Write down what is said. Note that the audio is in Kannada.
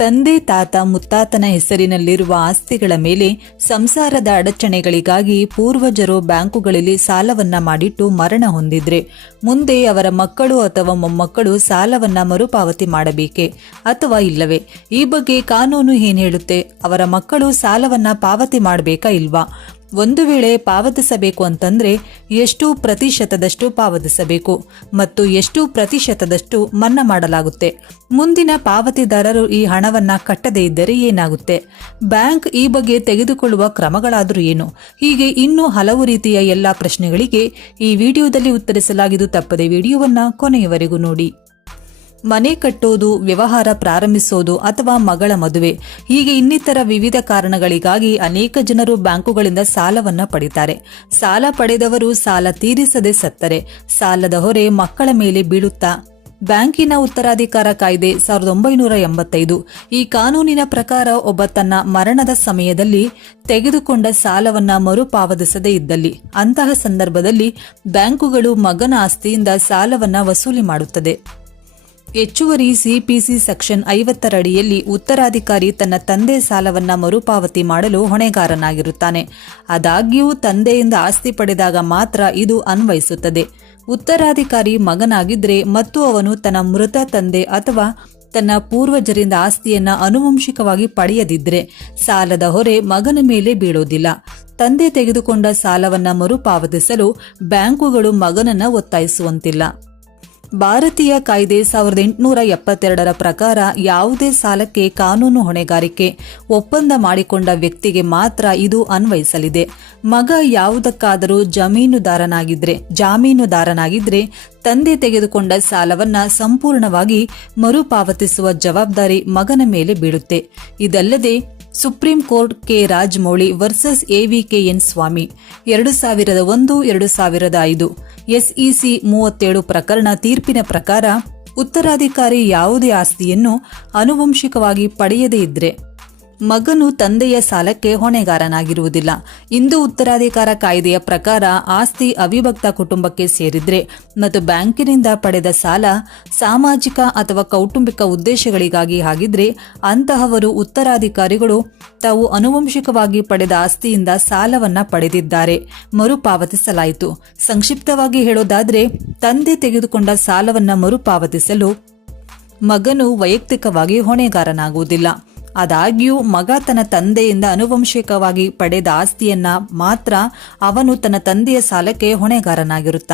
ತಂದೆ, ತಾತ, ಮುತ್ತಾತನ ಹೆಸರಿನಲ್ಲಿರುವ ಆಸ್ತಿಗಳ ಮೇಲೆ ಸಂಸಾರದ ಅಡಚಣೆಗಳಿಗಾಗಿ ಪೂರ್ವಜರು ಬ್ಯಾಂಕುಗಳಲ್ಲಿ ಸಾಲವನ್ನ ಮಾಡಿಟ್ಟು ಮರಣ ಹೊಂದಿದ್ರೆ, ಮುಂದೆ ಅವರ ಮಕ್ಕಳು ಅಥವಾ ಮೊಮ್ಮಕ್ಕಳು ಸಾಲವನ್ನ ಮರುಪಾವತಿ ಮಾಡಬೇಕೆ ಅಥವಾ ಇಲ್ಲವೇ? ಈ ಬಗ್ಗೆ ಕಾನೂನು ಏನ್ ಹೇಳುತ್ತೆ? ಅವರ ಮಕ್ಕಳು ಸಾಲವನ್ನ ಪಾವತಿ ಮಾಡಬೇಕಾ ಇಲ್ವಾ? ಒಂದು ವೇಳೆ ಪಾವತಿಸಬೇಕು ಅಂತಂದ್ರೆ ಎಷ್ಟು ಪ್ರತಿಶತದಷ್ಟು ಪಾವತಿಸಬೇಕು ಮತ್ತು ಎಷ್ಟು ಪ್ರತಿಶತದಷ್ಟು ಮನ್ನಾ ಮಾಡಲಾಗುತ್ತೆ. ಮುಂದಿನ ಪಾವತಿದಾರರು ಈ ಹಣವನ್ನ ಕಟ್ಟದೇ ಇದ್ದರೆ ಏನಾಗುತ್ತೆ? ಬ್ಯಾಂಕ್ ಈ ಬಗ್ಗೆ ತೆಗೆದುಕೊಳ್ಳುವ ಕ್ರಮಗಳಾದರೂ ಏನು? ಹೀಗೆ ಇನ್ನೂ ಹಲವು ರೀತಿಯ ಎಲ್ಲಾ ಪ್ರಶ್ನೆಗಳಿಗೆ ಈ ವಿಡಿಯೋದಲ್ಲಿ ಉತ್ತರಿಸಲಾಗಿದ್ದು ತಪ್ಪದೆ ವಿಡಿಯೋವನ್ನ ಕೊನೆಯವರೆಗೂ ನೋಡಿ. ಮನೆ ಕಟ್ಟೋದು, ವ್ಯವಹಾರ ಪ್ರಾರಂಭಿಸೋದು ಅಥವಾ ಮಗಳ ಮದುವೆ. ಹೀಗೆ ಇನ್ನಿತರ ವಿವಿಧ ಕಾರಣಗಳಿಗಾಗಿ ಅನೇಕ ಜನರು ಬ್ಯಾಂಕುಗಳಿಂದ ಸಾಲವನ್ನ ಪಡಿತಾರೆ. ಸಾಲ ಪಡೆದವರು ಸಾಲ ತೀರಿಸದೆ ಸತ್ತರೆ. ಸಾಲದ ಹೊರೆ ಮಕ್ಕಳ ಮೇಲೆ ಬೀಳುತ್ತಾ. ಬ್ಯಾಂಕಿನ ಉತ್ತರಾಧಿಕಾರ ಕಾಯ್ದೆ ಸಾವಿರದ ಒಂಬೈನೂರ ಎಂಬತ್ತೈದು. ಈ ಕಾನೂನಿನ ಪ್ರಕಾರ ಒಬ್ಬ ತನ್ನ ಮರಣದ ಸಮಯದಲ್ಲಿ ತೆಗೆದುಕೊಂಡ ಸಾಲವನ್ನ ಮರುಪಾವತಿಸದೇ ಇದ್ದಲ್ಲಿ. ಅಂತಹ ಸಂದರ್ಭದಲ್ಲಿ ಬ್ಯಾಂಕುಗಳು ಮಗನ ಆಸ್ತಿಯಿಂದ ಸಾಲವನ್ನ ವಸೂಲಿ ಮಾಡುತ್ತದೆ. ಹೆಚ್ಚುವರಿ ಸಿಪಿಸಿ ಸೆಕ್ಷನ್ ಐವತ್ತರ ಅಡಿಯಲ್ಲಿ ಉತ್ತರಾಧಿಕಾರಿ ತನ್ನ ತಂದೆ ಸಾಲವನ್ನ ಮರುಪಾವತಿ ಮಾಡಲು ಹೊಣೆಗಾರನಾಗಿರುತ್ತಾನೆ. ಆದಾಗ್ಯೂ ತಂದೆಯಿಂದ ಆಸ್ತಿ ಪಡೆದಾಗ ಮಾತ್ರ ಇದು ಅನ್ವಯಿಸುತ್ತದೆ. ಉತ್ತರಾಧಿಕಾರಿ ಮಗನಾಗಿದ್ರೆ ಮತ್ತು ಅವನು ತನ್ನ ಮೃತ ತಂದೆ ಅಥವಾ ತನ್ನ ಪೂರ್ವಜರಿಂದ ಆಸ್ತಿಯನ್ನ ಅನುವಂಶಿಕವಾಗಿ ಪಡೆಯದಿದ್ದರೆ ಸಾಲದ ಹೊರೆ ಮಗನ ಮೇಲೆ ಬೀಳೋದಿಲ್ಲ. ತಂದೆ ತೆಗೆದುಕೊಂಡ ಸಾಲವನ್ನು ಮರುಪಾವತಿಸಲು ಬ್ಯಾಂಕುಗಳು ಮಗನನ್ನು ಒತ್ತಾಯಿಸುವಂತಿಲ್ಲ. ಭಾರತೀಯ ಕಾಯ್ದೆ ಸಾವಿರದ ಎಂಟುನೂರ ಎಪ್ಪತ್ತೆರಡರ ಪ್ರಕಾರ ಯಾವುದೇ ಸಾಲಕ್ಕೆ ಕಾನೂನು ಹೊಣೆಗಾರಿಕೆ ಒಪ್ಪಂದ ಮಾಡಿಕೊಂಡ ವ್ಯಕ್ತಿಗೆ ಮಾತ್ರ ಇದು ಅನ್ವಯಿಸಲಿದೆ. ಮಗ ಯಾವುದಕ್ಕಾದರೂ ಜಮೀನುದಾರನಾಗಿದ್ರೆ, ಜಾಮೀನುದಾರನಾಗಿದ್ರೆ ತಂದೆ ತೆಗೆದುಕೊಂಡ ಸಾಲವನ್ನ ಸಂಪೂರ್ಣವಾಗಿ ಮರುಪಾವತಿಸುವ ಜವಾಬ್ದಾರಿ ಮಗನ ಮೇಲೆ ಬೀಳುತ್ತೆ. ಇದಲ್ಲದೆ supreme court K Rajamouli versus AVKN Swamy. ಎರಡು ಸಾವಿರದ ಒಂದು, ಎರಡು ಸಾವಿರದ ಐದು. ಎಸ್ಇಸಿ ಮೂವತ್ತೇಳು ಪ್ರಕರಣ ತೀರ್ಪಿನ ಪ್ರಕಾರ ಉತ್ತರಾಧಿಕಾರಿ ಯಾವುದೇ ಆಸ್ತಿಯನ್ನು ಅನುವಂಶಿಕವಾಗಿ ಪಡೆಯದೇ ಇದ್ರೆ ಮಗನು ತಂದೆಯ ಸಾಲಕ್ಕೆ ಹೊಣೆಗಾರನಾಗಿರುವುದಿಲ್ಲ. ಇಂದು ಉತ್ತರಾಧಿಕಾರ ಕಾಯ್ದೆಯ ಪ್ರಕಾರ ಆಸ್ತಿ ಅವಿಭಕ್ತ ಕುಟುಂಬಕ್ಕೆ ಸೇರಿದ್ರೆ ಮತ್ತು ಬ್ಯಾಂಕಿನಿಂದ ಪಡೆದ ಸಾಲ ಸಾಮಾಜಿಕ ಅಥವಾ ಕೌಟುಂಬಿಕ ಉದ್ದೇಶಗಳಿಗಾಗಿ ಆಗಿದ್ರೆ ಅಂತಹವರು ಉತ್ತರಾಧಿಕಾರಿಗಳು ತಾವು ಅನುವಂಶಿಕವಾಗಿ ಪಡೆದ ಆಸ್ತಿಯಿಂದ ಸಾಲವನ್ನ ಪಡೆದಿದ್ದಾರೆ. ಮರುಪಾವತಿಸಲಾಯಿತು. ಸಂಕ್ಷಿಪ್ತವಾಗಿ ಹೇಳೋದಾದ್ರೆ, ತಂದೆ ತೆಗೆದುಕೊಂಡ ಸಾಲವನ್ನ ಮರುಪಾವತಿಸಲು ಮಗನು ವೈಯಕ್ತಿಕವಾಗಿ ಹೊಣೆಗಾರನಾಗುವುದಿಲ್ಲ. ಆದಾಗ್ಯೂ ಮಗ ತನ್ನ ತಂದೆಯಿಂದ ಅನುವಂಶಿಕವಾಗಿ ಪಡೆದ ಆಸ್ತಿಯನ್ನ ಮಾತ್ರ ಅವನು ತನ್ನ ತಂದೆಯ ಸಾಲಕ್ಕೆ ಹೊಣೆಗಾರನಾಗಿರುತ್ತಾನೆ.